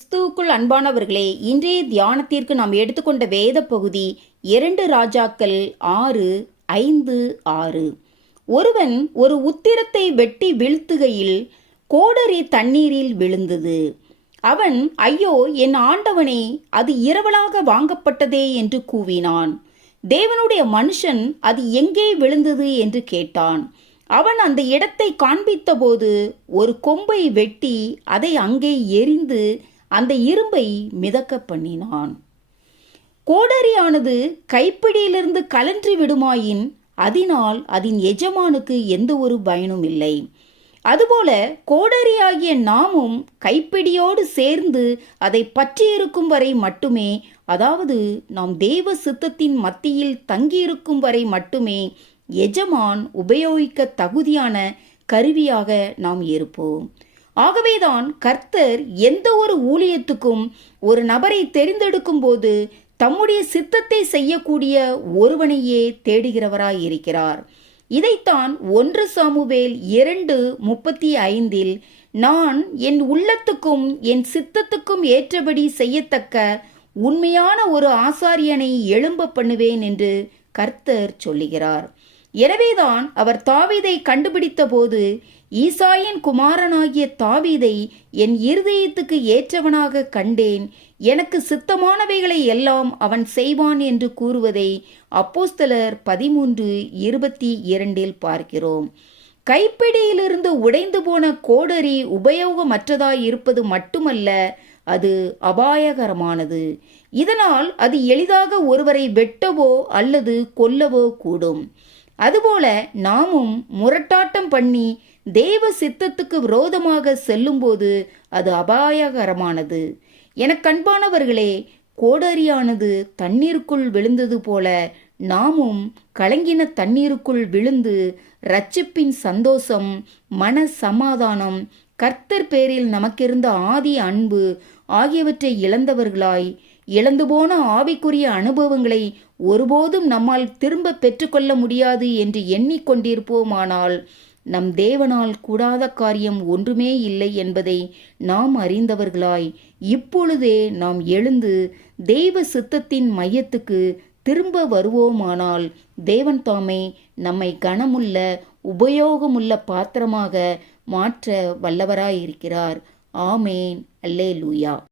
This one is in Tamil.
கிறிஸ்துவுக்குள் அன்பானவர்களே, இன்றைய தியானத்திற்கு நாம் எடுத்துக்கொண்ட வேத பகுதி 2 ராஜாக்கள் 6:5-6. ஒருவன் ஒரு உத்திரத்தை வெட்டி வீழ்த்துகையில் கோடரி தண்ணீரில் விழுந்தது. அவன், ஐயோ என் ஆண்டவனே, அது இரவலாக வாங்கப்பட்டதே என்று கூவினான். தேவனுடைய மனுஷன் அது எங்கே விழுந்தது என்று கேட்டான். அவன் அந்த இடத்தை காண்பித்தபோது ஒரு கொம்பை வெட்டி அதை அங்கே எறிந்து அந்த இரும்பை மிதக்க பண்ணினான். கோடரியானது கைப்பிடியிலிருந்து கலன்றி விடுமாயின் அதனால் அதன் எஜமானுக்கு எந்த ஒரு பயனும் இல்லை. அதுபோல கோடரியாகிய நாமும் கைப்பிடியோடு சேர்ந்து அதை பற்றியிருக்கும் வரை மட்டுமே, அதாவது நாம் தேவ சித்தத்தின் மத்தியில் தங்கியிருக்கும் வரை மட்டுமே எஜமான் உபயோகிக்க தகுதியான கருவியாக நாம் இருப்போம். ஆகவேதான் கர்த்தர் எந்த ஒரு ஊழியத்துக்கும் ஒரு நபரை தெரிந்தெடுக்கும் போது தம்முடைய சித்தத்தை செய்யக்கூடிய ஒருவனையே தேடுகிறவராய் இருக்கிறார். இதைத்தான் 1 சாமுவேல் 2:35 நான் என் உள்ளத்துக்கும் என் சித்தத்துக்கும் ஏற்றபடி செய்யத்தக்க உண்மையான ஒரு ஆசாரியனை எழும்ப பண்ணுவேன் என்று கர்த்தர் சொல்லுகிறார். எனவேதான் அவர் தாவீதை கண்டுபிடித்த போது, ஈசாயின் குமாரனாகிய தாவீதை என் இருதயத்துக்கு ஏற்றவனாக கண்டேன், எனக்கு சித்தமானவைகளை எல்லாம் அவன் செய்வான் என்று கூறுவதை அப்போஸ்தலர் 13:22 பார்க்கிறோம். கைப்பிடியிலிருந்து உடைந்து போன கோடரி உபயோகமற்றதாய் இருப்பது மட்டுமல்ல, அது அபாயகரமானது. இதனால் அது எளிதாக ஒருவரை வெட்டவோ அல்லது கொல்லவோ கூடும். அதுபோல நாமும் முரட்டாட்டம் பண்ணி தேவ சித்தத்துக்கு விரோதமாக செல்லும்போது அது அபாயகரமானது. எனக்கு அன்பானவர்களே, கோடரியானது தண்ணீருக்குள் விழுந்தது போல நாமும் கலங்கின தண்ணீருக்குள் விழுந்து இரட்சிப்பின் சந்தோஷம், மன சமாதானம், கர்த்தர் பேரில் நமக்கிருந்த ஆதி அன்பு ஆகியவற்றை இழந்தவர்களாய், இழந்து போன ஆவிக்குரிய அனுபவங்களை ஒருபோதும் நம்மால் திரும்ப பெற்றுக்கொள்ள முடியாது என்று எண்ணிக்கொண்டிருப்போமானால் நம் தேவனால் கூடாத காரியம் ஒன்றுமே இல்லை என்பதை நாம் அறிந்தவர்களாய் இப்பொழுதே நாம் எழுந்து தெய்வ சித்தத்தின் மையத்துக்கு திரும்ப வருவோமானால் தேவன் தாமே நம்மை கனமுள்ள உபயோகமுள்ள பாத்திரமாக மாற்ற வல்லவராயிருக்கிறார். ஆமேன். அல்லேலூயா.